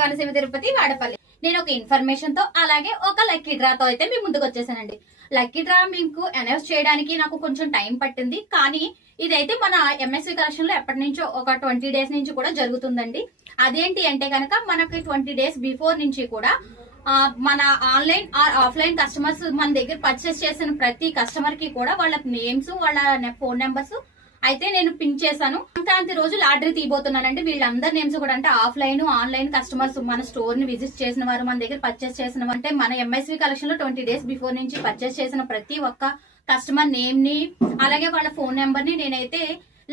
కోనసీమ తిరుపతి వాడపల్లి. నేను ఒక ఇన్ఫర్మేషన్ తో అలాగే ఒక లక్కీ డ్రా తో అయితే మీ ముందుకు వచ్చేసానండి. లక్కీ డ్రా మీకు అనౌన్స్ చేయడానికి నాకు కొంచెం టైం పట్టింది, కానీ ఇదైతే మన ఎంఎస్వి కలెక్షన్ లో ఎప్పటి నుంచో ఒక 20 డేస్ నుంచి కూడా జరుగుతుందండి. అదేంటి అంటే కనుక మనకి 20 డేస్ బిఫోర్ నుంచి కూడా మన ఆన్లైన్ ఆఫ్లైన్ కస్టమర్స్ మన దగ్గర పర్చేస్ చేసిన ప్రతి కస్టమర్ కి కూడా వాళ్ళ నేమ్స్, వాళ్ళ ఫోన్ నెంబర్స్ అయితే నేను పిన్ చేశాను. సంక్రాంతి రోజు లాటరీ తీయబోతున్నానండి. వీళ్ళందరి నేమ్స్ కూడా అంటే ఆఫ్లైన్ ఆన్లైన్ కస్టమర్స్ మన స్టోర్ ని విజిట్ చేసిన వారు, మన దగ్గర పర్చేస్ చేసిన అంటే మన ఎంఎస్వి కలెక్షన్ లో 20 డేస్ బిఫోర్ నుంచి పర్చేస్ చేసిన ప్రతి ఒక్క కస్టమర్ నేమ్ ని అలాగే వాళ్ళ ఫోన్ నెంబర్ ని నేనైతే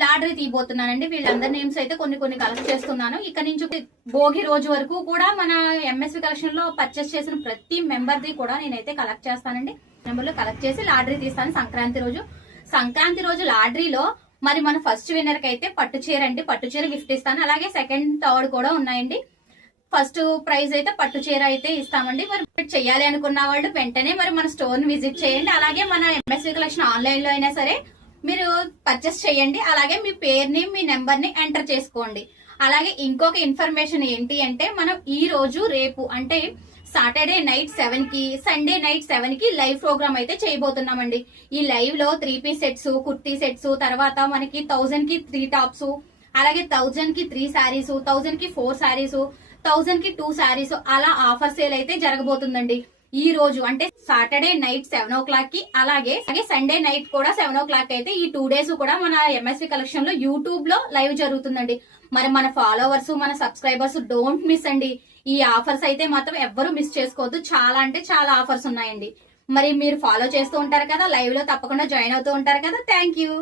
లాటరీ తీయబోతున్నానండి. వీళ్ళందరి నేమ్స్ అయితే కొన్ని కలెక్ట్ చేస్తున్నాను. ఇక్కడ నుంచి భోగి రోజు వరకు కూడా మన ఎంఎస్వి కలెక్షన్ లో పర్చేస్ చేసిన ప్రతి మెంబర్ ది కూడా నేనైతే కలెక్ట్ చేస్తానండి. నెంబర్ లో కలెక్ట్ చేసి లాటరీ తీస్తాను సంక్రాంతి రోజు లాటరీలో మరి మన ఫస్ట్ విన్నర్ కి అయితే పట్టు చీర గిఫ్ట్ ఇస్తాను. అలాగే సెకండ్ థర్డ్ కూడా ఉన్నాయండి. ఫస్ట్ ప్రైజ్ అయితే పట్టు చీర అయితే ఇస్తామండి. మరి చెయ్యాలి అనుకున్న వాళ్ళు వెంటనే మరి మన స్టోర్ ని విజిట్ చేయండి. అలాగే మన ఎంఎస్వి కలెక్షన్ ఆన్లైన్ లో అయినా సరే మీరు పర్చేస్ చేయండి. అలాగే మీ పేరుని, మీ నెంబర్ ని ఎంటర్ చేసుకోండి. అలాగే ఇంకొక ఇన్ఫర్మేషన్ ఏంటి అంటే మనం ఈ రోజు రేపు అంటే సాటర్డే నైట్ 7 కి సండే నైట్ 7 కి లైవ్ ప్రోగ్రామ్ అయితే చేయబోతున్నామండి. ఈ లైవ్ లో 3 పీస్ సెట్స్, కుర్తీ సెట్స్, తర్వాత మనకి 1000 కి 3 టాప్స్, అలాగే 1000 కి 3 శారీస్, 1000 కి 4 శారీస్, 1000 కి 2 శారీస్ అలా ఆఫర్ సేల్ అయితే జరగబోతుందండి. ఈ రోజు అంటే సాటర్డే నైట్ 7 o'clock కి అలాగే సండే నైట్ కూడా 7 o'clock అయితే ఈ 2 డేస్ కూడా మన ఎంఎస్వి కలెక్షన్ లో యూట్యూబ్ లో లైవ్ జరుగుతుందండి. మరి మన ఫాలోవర్స్, మన సబ్స్క్రైబర్స్ డోంట్ మిస్ అండి. ఈ ఆఫర్స్ అయితే మాత్రం ఎవ్వరూ మిస్ చేసుకోవద్దు. చాలా అంటే చాలా ఆఫర్స్ ఉన్నాయండి. మరి మీరు ఫాలో చేస్తూ ఉంటారు కదా, లైవ్ లో తప్పకుండా జాయిన్ అవుతూ ఉంటారు కదా. Thank you.